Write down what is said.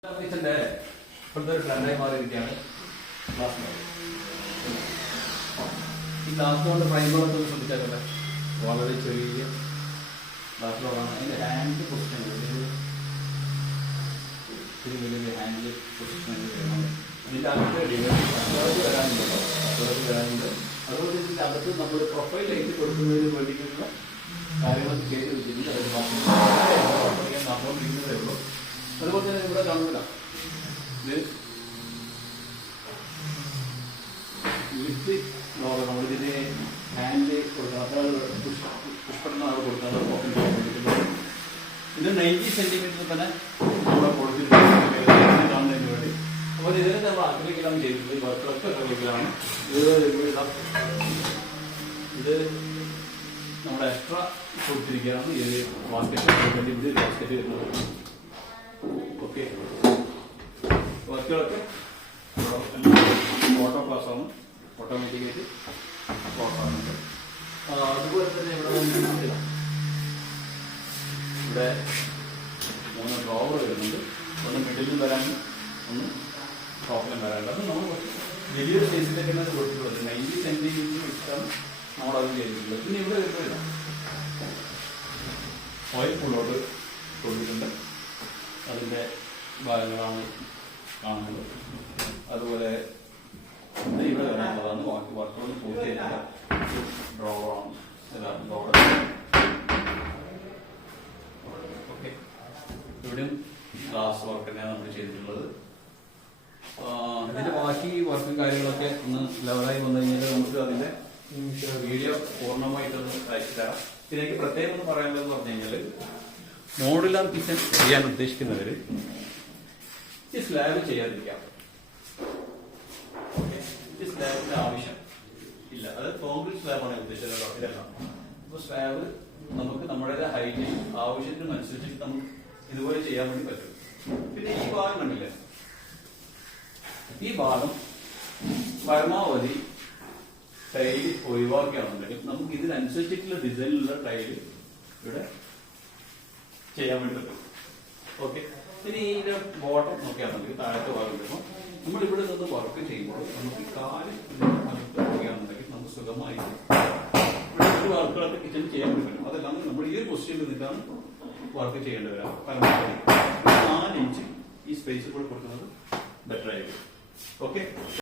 ഇപ്പോഴത്തെ ഒരു ട്രെൻഡായി മാറിയിരിക്കുകയാണ് ഗ്ലാസ് മോഡൽ. ഈ ഗ്ലാസ് മോഡൽ പ്രൈമറൊക്കെ ശ്രദ്ധിച്ചാലല്ലേ വളരെ ചെറിയ ഗ്ലാസ് മോഡാണ്. അതിൻ്റെ ഹാൻഡ് പൊസിഷൻ ഇത്തിരി വലിയ ഹാൻഡ് പൊസിഷൻ വേണം. ഇതിൻ്റെ അകത്ത് അത്യാവശ്യം വരാനുണ്ടല്ലോ, അത്യാവശ്യം വരാനുണ്ട്. അതുകൊണ്ട് ഇതിൻ്റെ അകത്ത് നമ്മൾ പ്രൊഫൈൽ ലൈറ്റ് കൊടുക്കുന്നതിന് വേണ്ടിയിട്ടുള്ള കാര്യങ്ങളൊക്കെ ചെയ്ത് വെച്ചിട്ടുണ്ട്. അത് നടന്നുകൊണ്ടിരിക്കുന്നതേ ഉള്ളൂ. അതുപോലെ തന്നെ ഇവിടെ കാണുന്നില്ല, ഇത് ലിഫ്റ്റ് നോക്കാം. നമ്മളിതിന് ഹാൻഡ് കൊടുക്കണം, അത്ര പുഷ്പെണ്ണാണ് കൊടുക്കുന്നത്. ഇത് 90 സെന്റിമീറ്റർ തന്നെ നമ്മുടെ കൊടുത്തിട്ടുണ്ട് കാണുന്നതിന് വേണ്ടി. അപ്പോൾ ഇതിനെ നമ്മൾ അക്രിലിക്കിലാണ് ചെയ്തിട്ടുള്ളത്. വർക്കൊക്കെ അക്രിലിക്കിലാണ്. ഇത് നമ്മുടെ എക്സ്ട്രാ കൊടുത്തിരിക്കുകയാണ്. ഇത് ബാസ്കറ്റ് വേണ്ടി ഇവിടെ ബാസ്കറ്റ് വരുന്നത്. ഓക്കെ, വർക്കുകളൊക്കെ ഓട്ടോ ക്ലാസ് ആണ്, ഓട്ടോമാറ്റിക്കായിട്ട് ക്ലോസ് ആകുന്നുണ്ട്. അതുപോലെ തന്നെ ഇവിടെ 3 ഡ്രോവർ വരുന്നുണ്ട്. ഒന്ന് മിഡിലും വരാനും ഒന്ന് ടോപ്പിലും വരാനുണ്ട്. അത് നമ്മൾ വലിയൊരു സൈസിലേക്ക് തന്നെ കൊടുത്തിട്ടുള്ളത് 90 സെന്റിമീറ്റർ വെച്ചിട്ടാണ് നമ്മളത് ചെയ്തിട്ടുള്ളത്. പിന്നെ ഇവിടെ വരുന്നില്ല, ഓയിൽ ഫുള്ളോട്ട് കൊടുത്തിട്ടുണ്ട്. അതിൻ്റെ ഭാഗങ്ങളാണ് കാണുന്നത്. അതുപോലെ ഇവിടെ വരാനുള്ളതാണ്. ബാക്കി വർക്കുകൾ പൂർത്തിയായിട്ടുള്ള ഡ്രോവറാണ്. ഓക്കെ, ഇവിടെയും ഗ്ലാസ് വർക്ക് തന്നെയാണ് നമ്മൾ ചെയ്തിട്ടുള്ളത്. ഇതിന്റെ ബാക്കി വർക്കും കാര്യങ്ങളൊക്കെ ഒന്ന് ലെവലായി വന്നു കഴിഞ്ഞാൽ നമുക്ക് അതിന്റെ വീഡിയോ പൂർണ്ണമായിട്ടൊന്ന് അയച്ചു തരാം. ഇതിലേക്ക് പ്രത്യേകം ഒന്ന് പറയാനുള്ളതെന്ന് പറഞ്ഞു കഴിഞ്ഞാൽ, മോഡുലാർ കിച്ചൺ ചെയ്യാൻ ഉദ്ദേശിക്കുന്നവര് ഈ സ്ലാബ് ചെയ്യാതിരിക്കാം. ഈ സ്ലാബിന്റെ ആവശ്യം ഇല്ല. അത് കോൺക്രീറ്റ് സ്ലാബാണ് ഉദ്ദേശിച്ചത്, ഇതല്ല. അപ്പൊ സ്ലാബ് നമുക്ക് നമ്മുടെ ഹൈറ്റ് ആവശ്യത്തിനനുസരിച്ച് നമുക്ക് ഇതുപോലെ ചെയ്യാൻ വേണ്ടി പറ്റും. പിന്നെ ഈ ഭാഗം കണ്ടില്ലേ, ഈ ഭാഗം പരമാവധി ടൈല് ഒഴിവാക്കുകയാണെന്നുണ്ടെങ്കിൽ നമുക്ക് ഇതിനനുസരിച്ചിട്ടുള്ള ഡിസൈനിലുള്ള ടൈല് ഇവിടെ ചെയ്യാൻ വേണ്ടി പറ്റും. ഓക്കെ, ഇനി ഇതിന്റെ ബോട്ടം നോക്കുകയാണെങ്കിൽ താഴത്തെ ഭാഗം വരുമ്പോൾ നമ്മൾ ഇവിടെ നിന്ന് വർക്ക് ചെയ്യുമ്പോൾ നമുക്ക് കാല് പോകുകയാണെന്നുണ്ടെങ്കിൽ നമുക്ക് സുഖമായി ഇവിടെ വർക്കുകളൊക്കെ കിച്ചൺ ചെയ്യാൻ വേണ്ടി പറ്റും. അതെല്ലാം നമ്മൾ ഈ ഒരു പൊസിഷനിൽ നിന്നിട്ടാണ് വർക്ക് ചെയ്യേണ്ടി വരാം. പരമാവധി 4 ഇഞ്ച് ഈ സ്പേസ് കൂടെ കൊടുക്കുന്നത് ബെറ്റർ ആയിരിക്കും. ഓക്കെ.